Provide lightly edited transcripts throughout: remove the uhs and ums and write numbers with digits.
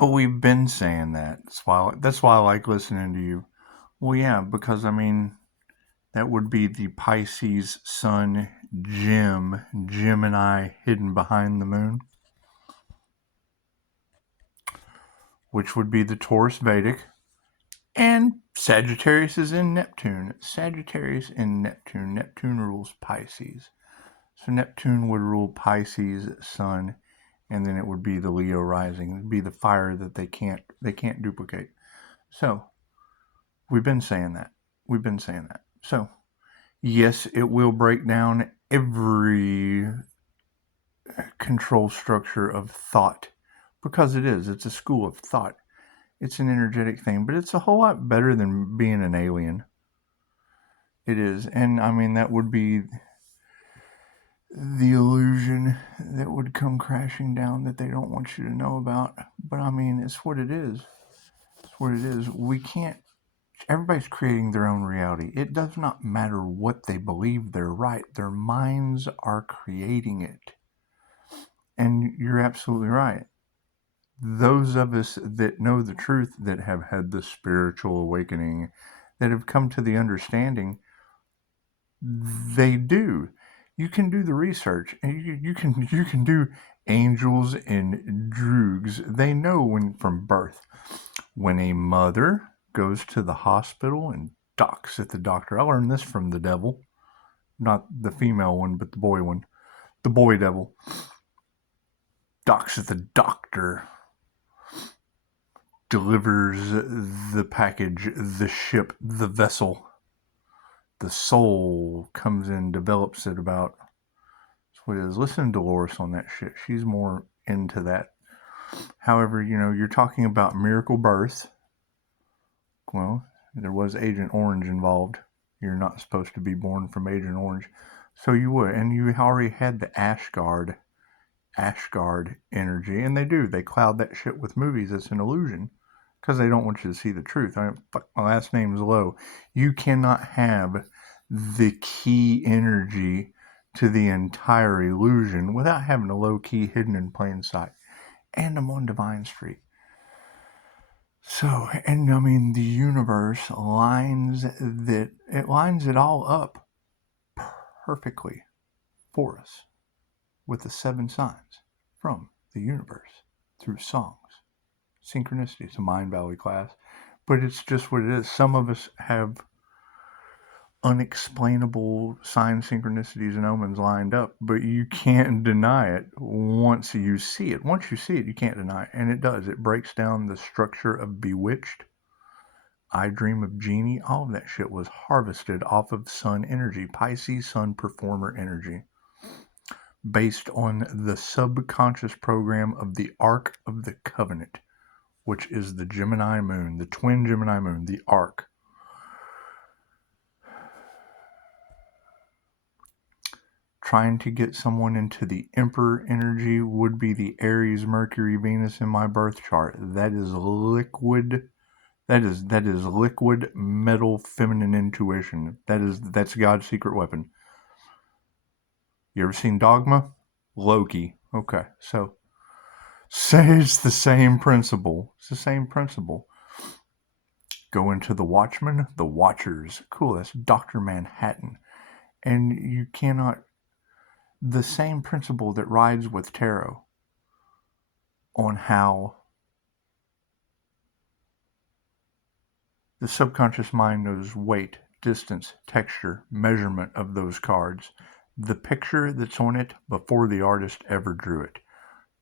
But we've been saying that. That's why I like listening to you. Well, yeah, because I mean, that would be the Pisces Sun Gemini hidden behind the moon, which would be the Taurus Vedic. And Sagittarius is in Neptune. Sagittarius in Neptune. Neptune rules Pisces. So Neptune would rule Pisces Sun, and then it would be the Leo rising. It'd be the fire that they can't duplicate. So we've been saying that. We've been saying that. So yes, it will break down every control structure of thought because it is. It's a school of thought. It's an energetic thing, but it's a whole lot better than being an alien. It is. And I mean, that would be the illusion that would come crashing down that they don't want you to know about. But I mean, it's what it is. It's what it is. We can't, everybody's creating their own reality. It does not matter what they believe they're right, their minds are creating it. And you're absolutely right. Those of us that know the truth, that have had the spiritual awakening, that have come to the understanding, they do. You can do the research, and you can do angels and droogs. They know when from birth. When a mother goes to the hospital and docks at the doctor, I learned this from the devil, not the female one, but the boy one, the boy devil. Docks at the doctor, delivers the package, the ship, the vessel. The soul comes in, develops it about. That's what it is. Listen to Dolores on that shit. She's more into that. However, you're talking about miracle birth. Well, there was Agent Orange involved. You're not supposed to be born from Agent Orange. So you would. And you already had the Ashgard energy. And they do. They cloud that shit with movies. It's an illusion. Because they don't want you to see the truth. My last name is Lowe. You cannot have the key energy to the entire illusion without having a low key hidden in plain sight. And I'm on Divine Street. So, and I mean, the universe lines it all up perfectly for us with the 7 signs from the universe through songs. Synchronicity. It's a Mind Valley class, but it's just what it is. Some of us have unexplainable sign synchronicities and omens lined up, but you can't deny it once you see it. Once you see it, you can't deny it, and it does. It breaks down the structure of Bewitched, I Dream of Jeannie. All of that shit was harvested off of sun energy, Pisces sun performer energy, based on the subconscious program of the Ark of the Covenant, which is the Gemini moon, the twin Gemini moon, the Ark. Trying to get someone into the Emperor energy would be the Aries, Mercury, Venus in my birth chart. That is liquid. That is liquid metal feminine intuition. That's God's secret weapon. You ever seen Dogma? Loki. Okay, so it's the same principle. It's the same principle. Go into the Watchmen, the Watchers. Cool, that's Dr. Manhattan. And you cannot, the same principle that rides with tarot on how the subconscious mind knows weight, distance, texture, measurement of those cards, the picture that's on it before the artist ever drew it.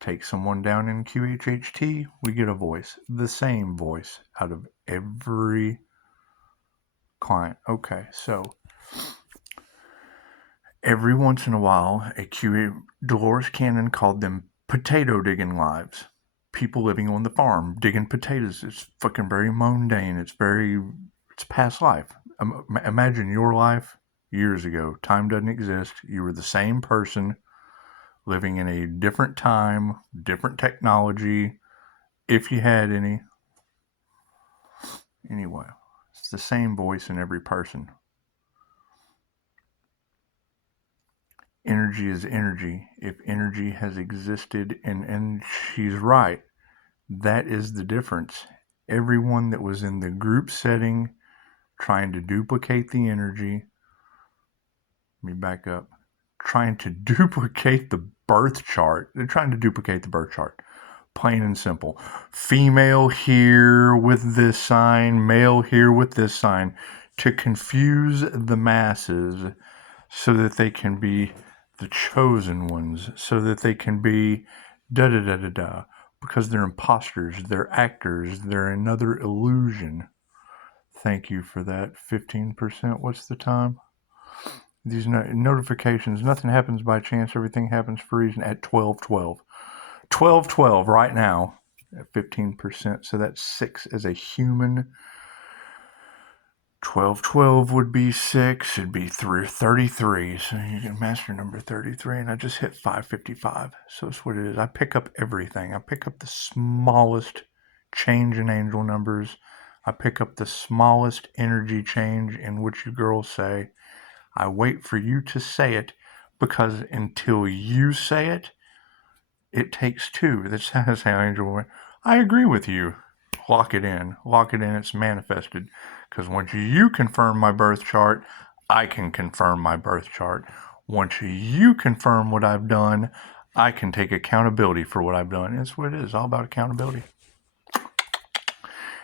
Take someone down in QHHT, we get a voice, the same voice out of every client. Okay, so every once in a while, Dolores Cannon called them potato digging lives. People living on the farm, digging potatoes. It's fucking very mundane. It's past life. Imagine your life years ago. Time doesn't exist. You were the same person living in a different time, different technology, if you had any. Anyway, it's the same voice in every person. Energy is energy. If energy has existed, and she's right, That is the difference. Everyone that was in the group setting trying to duplicate the energy, let me back up, trying to duplicate the birth chart. They're trying to duplicate the birth chart. Plain and simple. Female here with this sign, male here with this sign, to confuse the masses so that they can be the chosen ones, so that they can be da da da da da, because they're imposters, they're actors, they're another illusion. Thank you for that. 15%. What's the time? These notifications, nothing happens by chance, everything happens for a reason at 12:12. 12:12 right now at 15%. So that's 6 as a human. 12:12 would be 6. It'd be 33. So you get master number 33, and I just hit 555. So that's what it is. I pick up everything. I pick up the smallest change in angel numbers. I pick up the smallest energy change in which you girls say. I wait for you to say it, because until you say it, it takes two. That's how angel went. I agree with you. Lock it in. Lock it in. It's manifested. Because once you confirm my birth chart, I can confirm my birth chart. Once you confirm what I've done, I can take accountability for what I've done. That's what it is. All about accountability.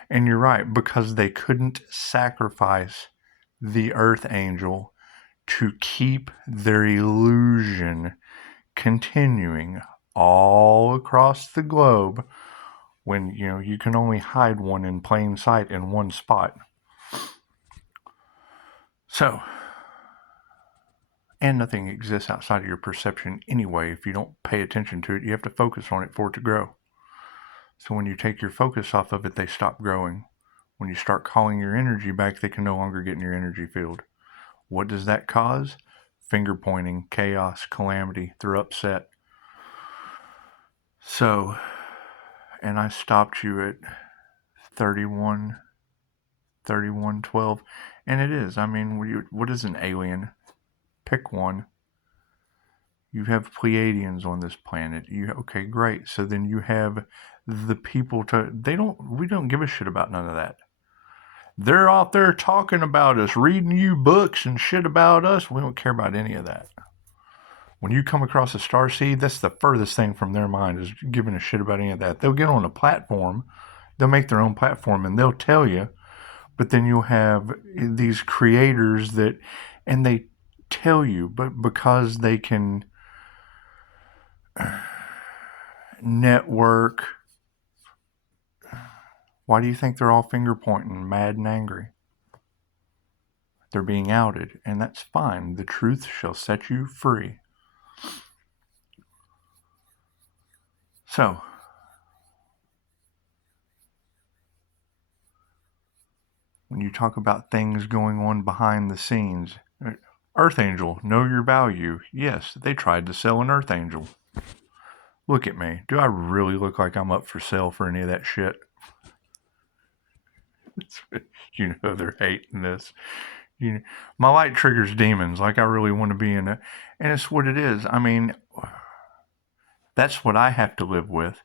And you're right, because they couldn't sacrifice the earth angel to keep their illusion continuing all across the globe, when you can only hide one in plain sight in one spot. So, and nothing exists outside of your perception anyway. If you don't pay attention to it, you have to focus on it for it to grow. So when you take your focus off of it, they stop growing. When you start calling your energy back, they can no longer get in your energy field. What does that cause? Finger pointing, chaos, calamity. They're upset. So, and I stopped you at 31:12, and it is. I mean, what is an alien? Pick one. You have Pleiadians on this planet. Okay, great. So then you have the people we don't give a shit about none of that. They're out there talking about us, reading you books and shit about us. We don't care about any of that. When you come across a starseed, that's the furthest thing from their mind, is giving a shit about any of that. They'll get on a platform, they'll make their own platform, and they'll tell you. But then you'll have these creators and they tell you, but because they can network, why do you think they're all finger pointing, mad and angry? They're being outed, and that's fine. The truth shall set you free. So, when you talk about things going on behind the scenes, Earth Angel, know your value. Yes, they tried to sell an Earth Angel. Look at me. Do I really look like I'm up for sale for any of that shit? They're hating this. My light triggers demons. Like, I really want to be in it. And it's what it is. I mean, that's what I have to live with,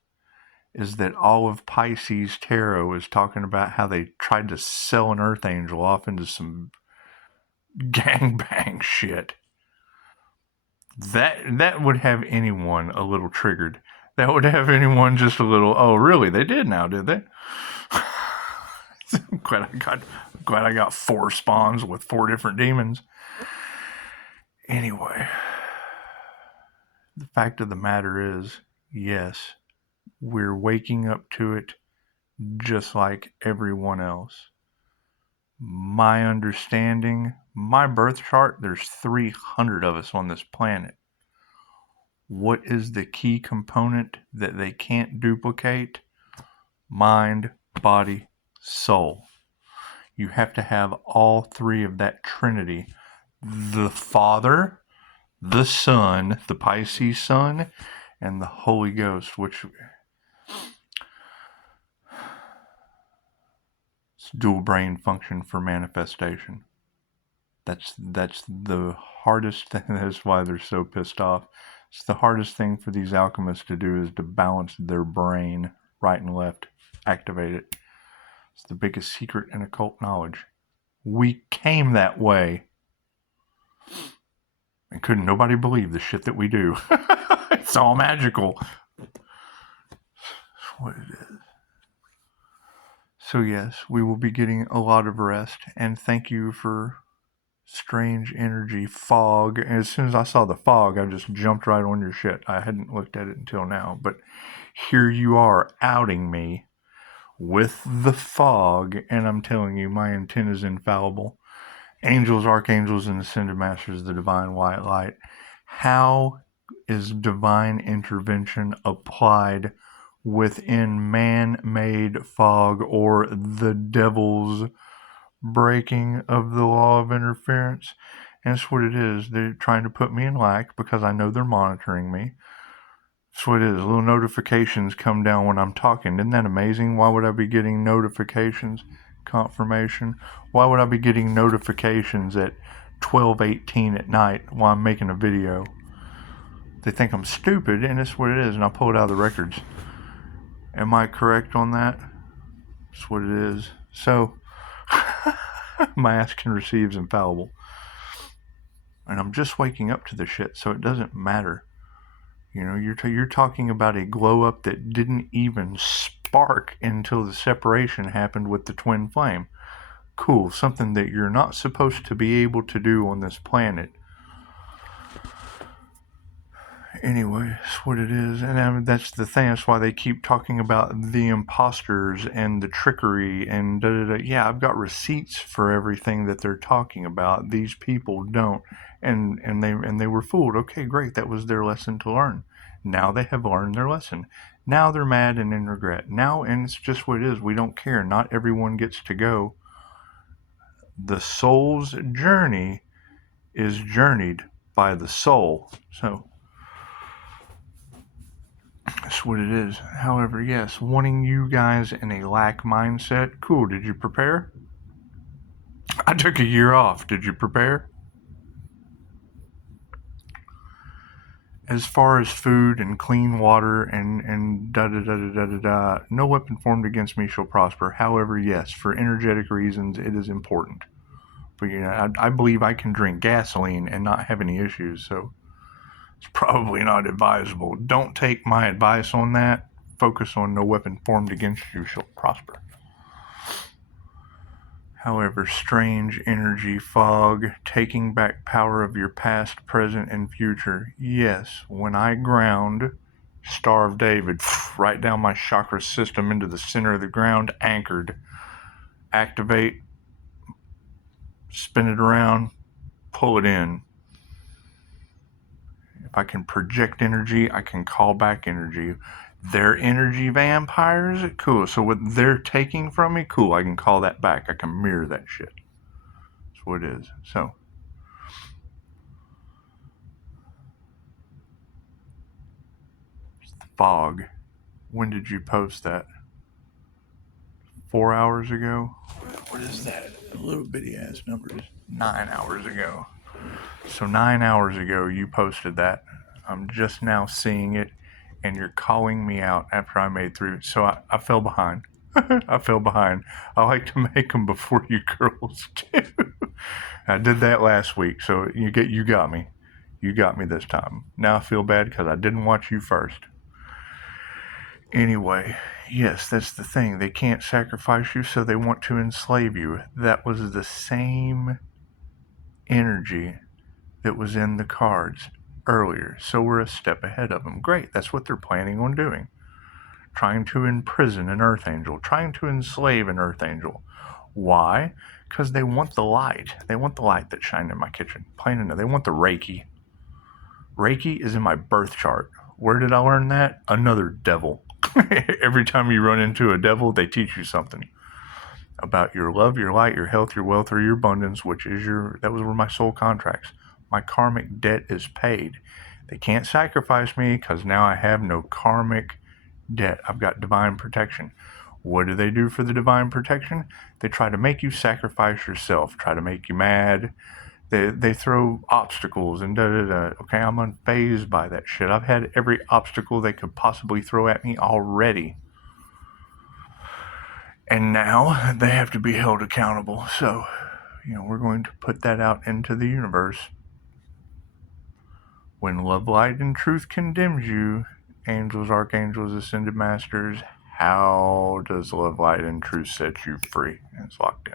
is that all of Pisces Tarot is talking about how they tried to sell an Earth Angel off into some gangbang shit. That would have anyone a little triggered. That would have anyone just a little, oh, really? They did now, did they? I'm glad I got 4 spawns with 4 different demons. Anyway, the fact of the matter is, yes, we're waking up to it just like everyone else. My understanding, my birth chart, there's 300 of us on this planet. What is the key component that they can't duplicate? Mind, body, soul. You have to have all 3 of that trinity. The Father, the Son, the Pisces Sun, and the Holy Ghost, which it's dual brain function for manifestation. That's the hardest thing. That's why they're so pissed off. It's the hardest thing for these alchemists to do, is to balance their brain. right and left. Activate it. It's the biggest secret in occult knowledge. We came that way. And couldn't nobody believe the shit that we do. It's all magical. That's what it is. So yes, we will be getting a lot of rest. And thank you for strange energy fog. And as soon as I saw the fog, I just jumped right on your shit. I hadn't looked at it until now. But here you are outing me with the fog. And I'm telling you, my intent is infallible. Angels, archangels, and ascended masters, the divine white light. How is divine intervention applied within man-made fog or the devil's breaking of the law of interference? And that's what it is. They're trying to put me in lack because I know they're monitoring me. That's what it is. Little notifications come down when I'm talking. Isn't that amazing? Why would I be getting notifications? Confirmation. Why would I be getting notifications at 12:18 at night while I'm making a video? They think I'm stupid, and that's what it is. And I pull it out of the records. Am I correct on that? That's what it is. So, my ask and receive is infallible. And I'm just waking up to the shit, so it doesn't matter. You know, you're talking about a glow up that didn't even spark until the separation happened with the twin flame. Cool, something that you're not supposed to be able to do on this planet. Anyway, that's what it is. And I mean, that's the thing. That's why they keep talking about the imposters and the trickery and da-da-da. Yeah, I've got receipts for everything that they're talking about. These people don't. And they were fooled. Okay, great. That was their lesson to learn. Now they have learned their lesson. Now they're mad and in regret. Now, and it's just what it is. We don't care. Not everyone gets to go. The soul's journey is journeyed by the soul. So, that's what it is. However, yes, wanting you guys in a lack mindset. Cool. Did you prepare? I took a year off. Did you prepare? As far as food and clean water and da-da-da-da-da-da-da, no weapon formed against me shall prosper. However, yes, for energetic reasons, it is important. But, you know, I believe I can drink gasoline and not have any issues, so it's probably not advisable. Don't take my advice on that. Focus on no weapon formed against you shall prosper. However, strange energy fog, taking back power of your past, present, and future. Yes, when I ground Star of David right down my chakra system into the center of the ground, anchored, activate, spin it around, pull it in. If I can project energy, I can call back energy. They're energy vampires? Cool. So what they're taking from me? Cool. I can call that back. I can mirror that shit. That's what it is. So, fog. When did you post that? 4 hours ago? What is that? A little bitty ass numbers. 9 hours ago. So 9 hours ago you posted that. I'm just now seeing it, and you're calling me out after I made 3. So I fell behind. I fell behind. I like to make them before you girls do. I did that last week, so you got me. You got me this time. Now I feel bad because I didn't watch you first. Anyway, yes, that's the thing. They can't sacrifice you, so they want to enslave you. That was the same energy that was in the cards earlier. So we're a step ahead of them. Great, that's what they're planning on doing. Trying to imprison an earth angel, trying to enslave an earth angel. Why? Because they want the light. They want the light that shined in my kitchen. Plain enough. They want the Reiki. Reiki is in my birth chart. Where did I learn that? Another devil. Every time you run into a devil, they teach you something about your love, your light, your health, your wealth, or your abundance, which is that was where my soul contracts. My karmic debt is paid. They can't sacrifice me because now I have no karmic debt. I've got divine protection. What do they do for the divine protection? They try to make you sacrifice yourself, try to make you mad. They throw obstacles and da-da-da. Okay, I'm unfazed by that shit. I've had every obstacle they could possibly throw at me already. And now they have to be held accountable. So, we're going to put that out into the universe. When love, light, and truth condemns you, angels, archangels, ascended masters, how does love, light, and truth set you free? And it's locked in.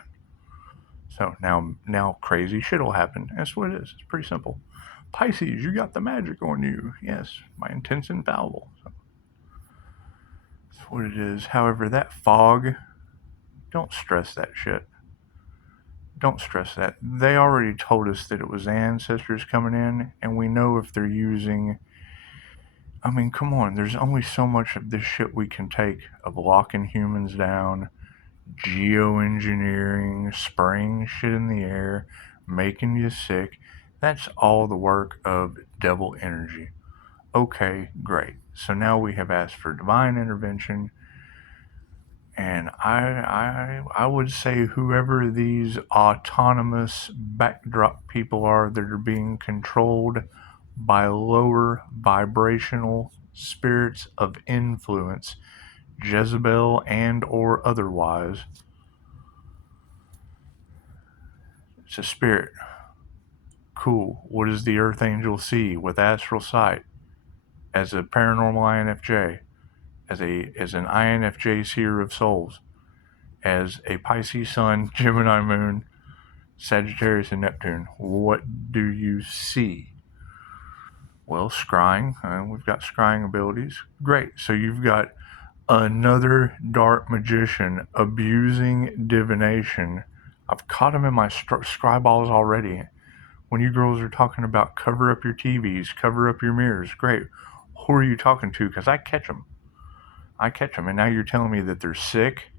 So now crazy shit will happen. That's what it is. It's pretty simple. Pisces, you got the magic on you. Yes, my intent's infallible. So that's what it is. However, that fog, don't stress that shit. Don't stress that. They already told us that it was ancestors coming in, and we know if they're using... I mean, come on. There's only so much of this shit we can take of locking humans down, geoengineering, spraying shit in the air, making you sick. That's all the work of devil energy. Okay, great. So now we have asked for divine intervention, and I would say whoever these autonomous backdrop people are that are being controlled by lower vibrational spirits of influence, Jezebel and or otherwise, it's a spirit. Cool. What does the Earth Angel see with astral sight? As a paranormal INFJ, as an INFJ seer of souls, as a Pisces Sun, Gemini Moon, Sagittarius, and Neptune, what do you see? Well, scrying. We've got scrying abilities. Great. So you've got another dark magician abusing divination. I've caught him in my scry balls already. When you girls are talking about cover up your TVs, cover up your mirrors, great. Who are you talking to? Because I catch them. And now you're telling me that they're sick?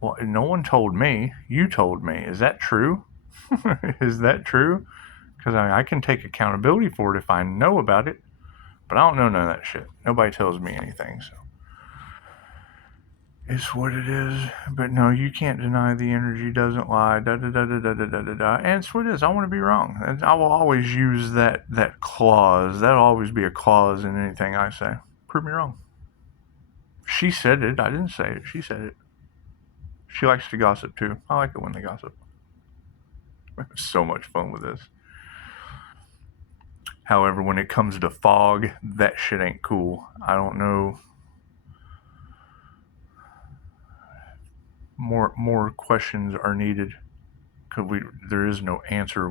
Well, no one told me. You told me. Is that true? Is that true? Because I can take accountability for it if I know about it. But I don't know none of that shit. Nobody tells me anything, so. It's what it is. But no, you can't deny the energy doesn't lie. Da da da da da da da da da. And it's what it is. I want to be wrong. And I will always use that clause. That'll always be a clause in anything I say. Prove me wrong. She said it. I didn't say it. She said it. She likes to gossip too. I like it when they gossip. So much fun with this. However, when it comes to fog, that shit ain't cool. I don't know. More questions are needed because there is no answer.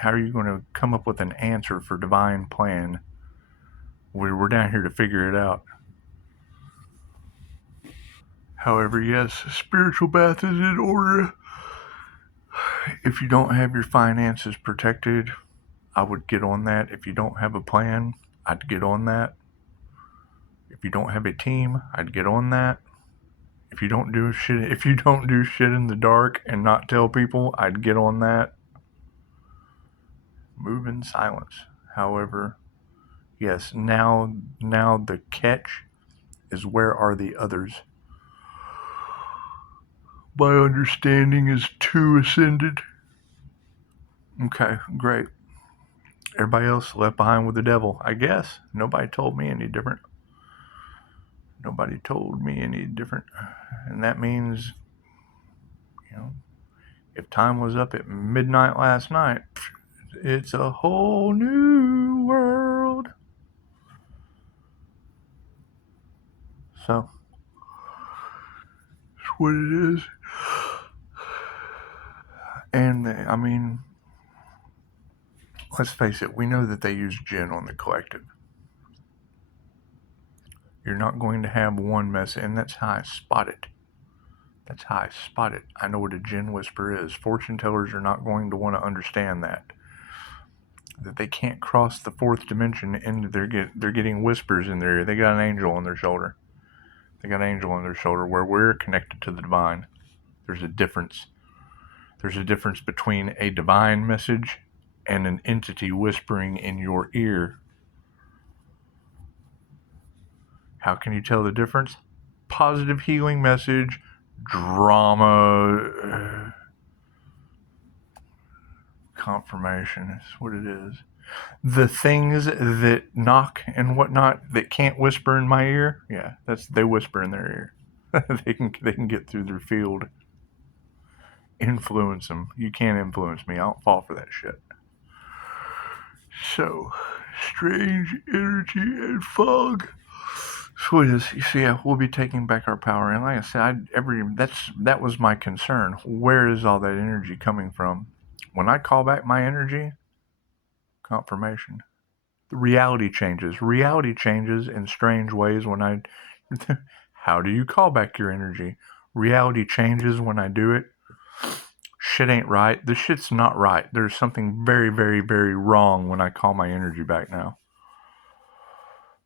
How are you going to come up with an answer for divine plan? We're down here to figure it out. However, yes, spiritual bath is in order. If you don't have your finances protected, I would get on that. If you don't have a plan, I'd get on that. If you don't have a team, I'd get on that. If you don't do shit in the dark and not tell people, I'd get on that. Move in silence. However, yes, now the catch is, where are the others? My understanding is 2 ascended. Okay, great. Everybody else left behind with the devil, I guess. Nobody told me any different. And that means, if time was up at midnight last night, it's a whole new world. So, that's what it is. And, I mean, let's face it, we know that they use gin on the collective. You're not going to have one mess, and that's how I spot it. I know what a gin whisper is. Fortune tellers are not going to want to understand that they can't cross the 4th dimension, and they're getting whispers in their ear. They got an angel on their shoulder. Where we're connected to the divine. There's a difference. There's a difference between a divine message and an entity whispering in your ear. How can you tell the difference? Positive healing message, drama, confirmation is what it is. The things that knock and whatnot that can't whisper in my ear, yeah, they whisper in their ear. they can get through their field. Influence them. You can't influence me. I don't fall for that shit. So, strange energy and fog. So it is. You see, we'll be taking back our power. And like I said, that was my concern. Where is all that energy coming from? When I call back my energy, confirmation. The reality changes. Reality changes in strange ways when I... How do you call back your energy? Reality changes when I do it. Shit ain't right. This shit's not right. There's something very, very, very wrong when I call my energy back now.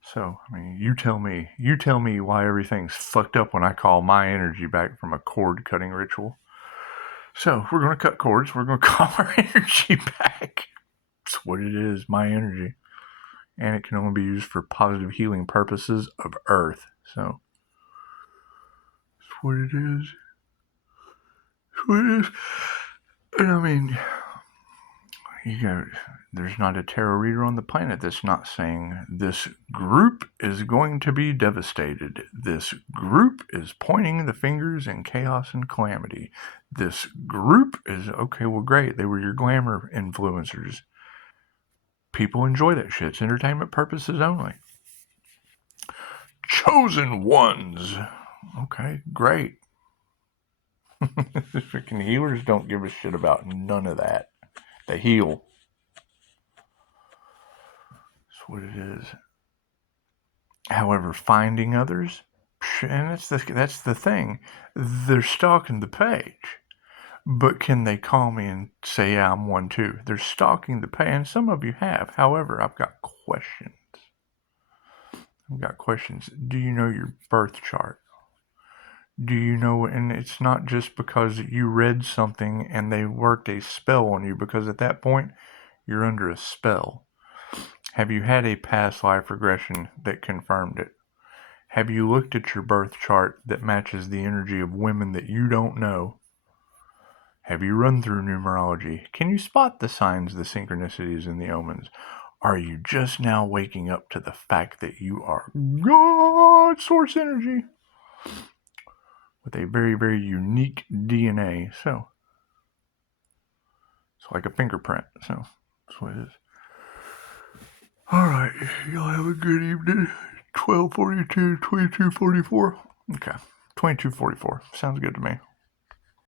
So, I mean, you tell me why everything's fucked up when I call my energy back from a cord cutting ritual. So, we're going to cut cords. We're going to call our energy back. That's what it is, my energy. And it can only be used for positive healing purposes of Earth. So, that's what it is. That's what it is. And I mean, there's not a tarot reader on the planet that's not saying this group is going to be devastated. This group is pointing the fingers in chaos and calamity. This group is, okay, well, great. They were your glamour influencers. People enjoy that shit. It's entertainment purposes only. Chosen ones. Okay, great. Freaking healers don't give a shit about none of that. They heal. That's what it is. However, finding others, and that's the thing. They're stalking the page. But can they call me and say, yeah, I'm one too? They're stalking the page, and some of you have. However, I've got questions. Do you know your birth chart? Do you know, and it's not just because you read something and they worked a spell on you, because at that point, you're under a spell. Have you had a past life regression that confirmed it? Have you looked at your birth chart that matches the energy of women that you don't know? Have you run through numerology? Can you spot the signs, the synchronicities, and the omens? Are you just now waking up to the fact that you are God source energy with a very, very unique DNA? So, it's like a fingerprint. So, that's what it is. Alright, y'all have a good evening. 12:42, 22:44. Okay, 22:44. Sounds good to me.